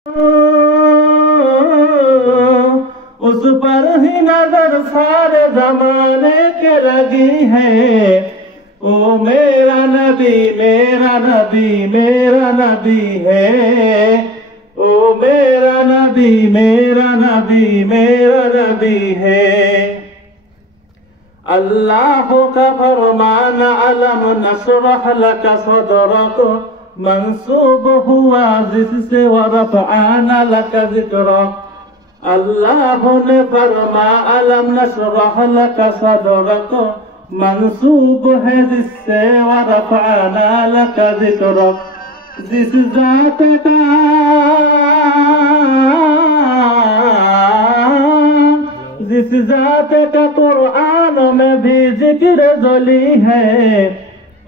उस पर ही नजर सारे जमाने के लगी है। ओ मेरा नबी मेरा नबी मेरा नबी है। ओ मेरा नबी मेरा नबी मेरा नबी है। अल्लाह का फरमान अलम नशरह लक सदरक मंसूब हुआ जिससे वरफ़अना लक ज़िक्रक। अल्लाह ने फरमा अलम नशरह लक सदरक मंसूब है जिससे वरफ़अना लक ज़िक्रक। जिस जात का कुरान में भी जिक्र जली है।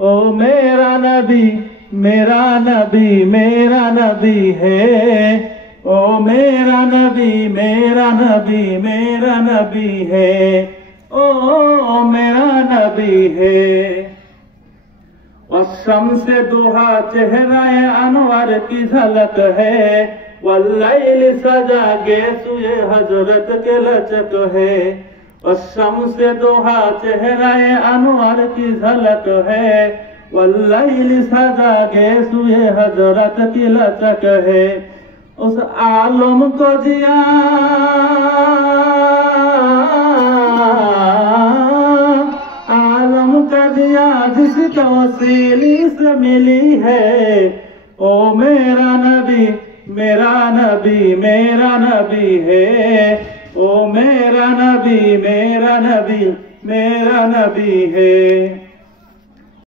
ओ मेरा नबी मेरा नबी मेरा नबी है। ओ मेरा नबी मेरा नबी मेरा नबी है। ओ मेरा नबी है। वशम्स से दुहा चेहराए अनवर की झलक है। वल्लैल सजा गे सुए हजरत के लचक है। वशम्स से दुहा चेहराए अनवर की झलक है। वल्लैल सजा गे सुए हजरत की लचक है। उस आलम को जिया जिसका वसीली से मिली है। ओ मेरा नबी मेरा नबी मेरा नबी है। ओ मेरा नबी मेरा नबी मेरा नबी है।